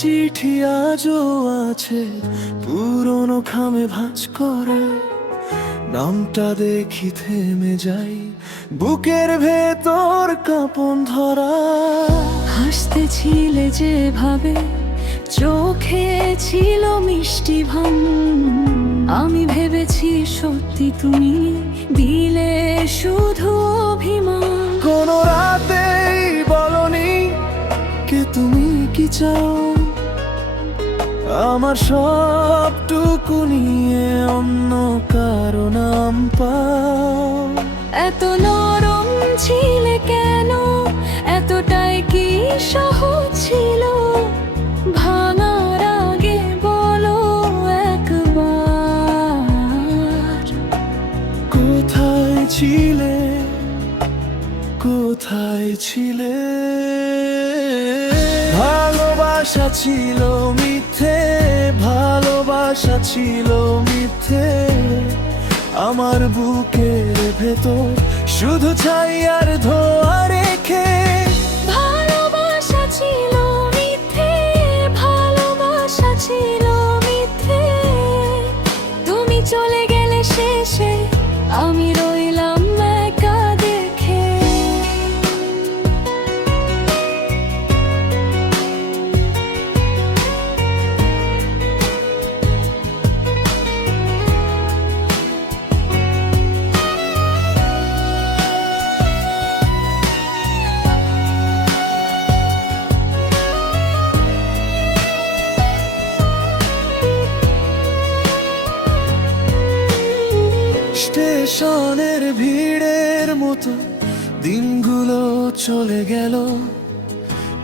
চিঠি আজও আছে পুরনো খামে ভাঁজ করে, নামটা দেখি থেমে যাই, বুকের ভেতর কাঁপন ধরা। হাসতেছিলে যেভাবে, চোখে ছিল মিষ্টি ভান, আমি ভেবেছি সত্যি তুমি দিলে শুধু অভিমান। কোন রাতেই বলনি কে তুমি কি চাও, আমার সবটুকু নিয়ে অন্য কারো নাম পাও। এত নরম ছিলে কেন, এতটাই কি সহজ ছিল, ভাঙার আগে বলো একবার। কোথায় ছিলে, কোথায় ছিলে? ভালোবাসা ছিল মিথ্যে, ভালোবাসা ছিল মিথ্যে, আমার বুকের ভেতর শুধু ছাই আর ধোয়া রেখে। ভালোবাসা ছিল মিথ্যে, ভালোবাসা ছিল মিথ্যে, তুমি চলে গেলে শেষে আমি রইলাম একা দেখে। স্টেশনের ভিড়ের মতো দিনগুলো চলে গেল,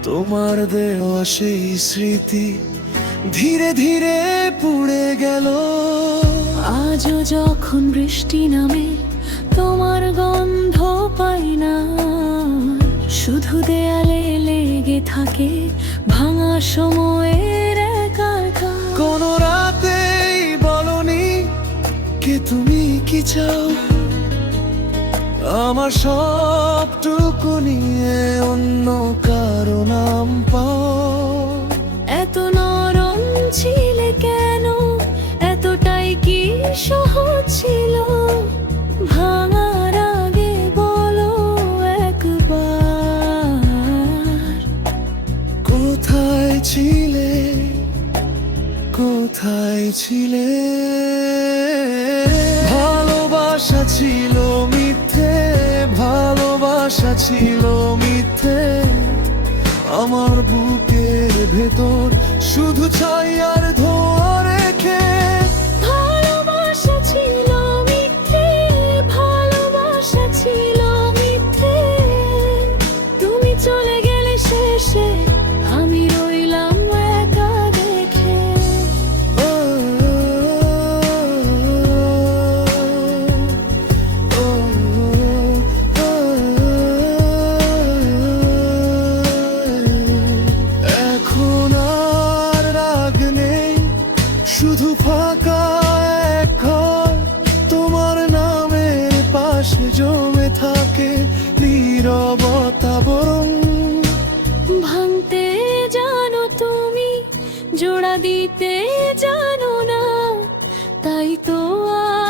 তোমার দেওয়া সেই স্মৃতি ধীরে ধীরে পুড়ে গেল। আজও যখন বৃষ্টি নামে তোমার গন্ধ পাই না, শুধু দেয়ালে লেগে থাকে ভাঙা সময়ের একাকার। কোন রাতেই বলনি কে তুমি কি চাও, আমার সবটুকু নিয়ে অন্য কারো নাম পাও। এত নরম ছিলে কেন, এতটাই কি সহজ ছিল, ভাঙার আগে বলো একবার। কোথায় ছিলে, কোথায় ছিলে? ভালোবাসা ছিল মিথ্যে, ভালোবাসা ছিল মিথ্যে, আমার বুকের ভেতর শুধু ছাই আর ধোঁয়া রেখে। ভালোবাসা ছিল মিথ্যে, ভালোবাসা ছিল মিথ্যে, তুমি চলে গেলে শেষে আমি রইলাম একা দেখে। এখন আর রাগ নেই, শুধু ফাঁকা এক ঘর, তোমার নামের পাশে জমে থাকে নীরবতা বরং। ভাঙতে জানো তুমি, জোড়া দিতে জানো না, তাই তো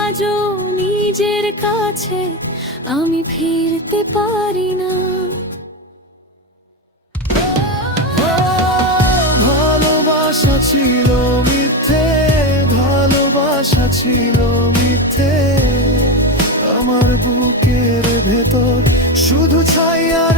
আজও নিজের কাছে আমি ফিরতে পারি না। ভালোবাসা ছিল মিথ্যে, ভালোবাসা ছিল মিথ্যে, আমার বুকের ভেতর শুধু ছাই আর